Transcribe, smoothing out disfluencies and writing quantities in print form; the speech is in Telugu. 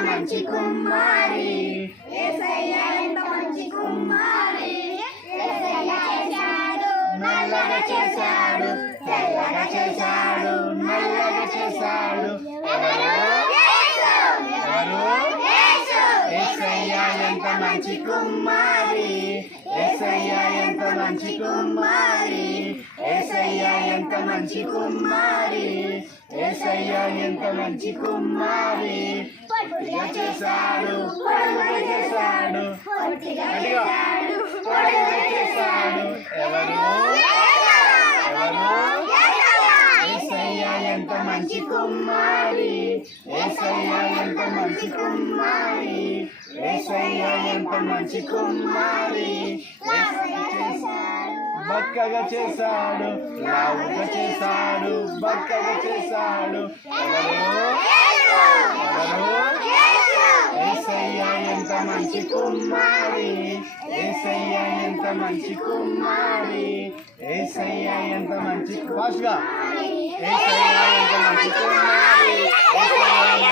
మంచి కుమారి యేసయ్య ఎంత మంచి కుమారి యేసయ్య చేశాడు నల్లగా చేశాడు తెల్లగా చేశాడు నల్లగా చేశాడు ఎవరు యేసయ్య ఎంత మంచి కుమారి యేసయ్య ఎంత మంచి కుమారి యేసయ్య ఎంత మంచి కుమారి యేసయ్య ఎంత మంచి కుమారి పొట్టిగా చేశాడు పొడుగుగా చేశాడు పొట్టిగా చేశాడు పొడుగుగా చేశాడు ఎవరు యేసయ్య ఎంత మంచి కుమారి యేసయ్య ఎంత మంచి కుమారి యేసయ్య ఎంత మంచి కుమారి బక్కగా చేశాడు లావుగా చేశాడు బక్కగా చేశాడు యేసయ్య ఎంత మంచి కుమారి యేసయ్య ఎంత మంచి కుమారి యేసయ్య ఎంత మంచి భాషగా యేసయ్య ఎంత మంచి కుమారి యేసయ్య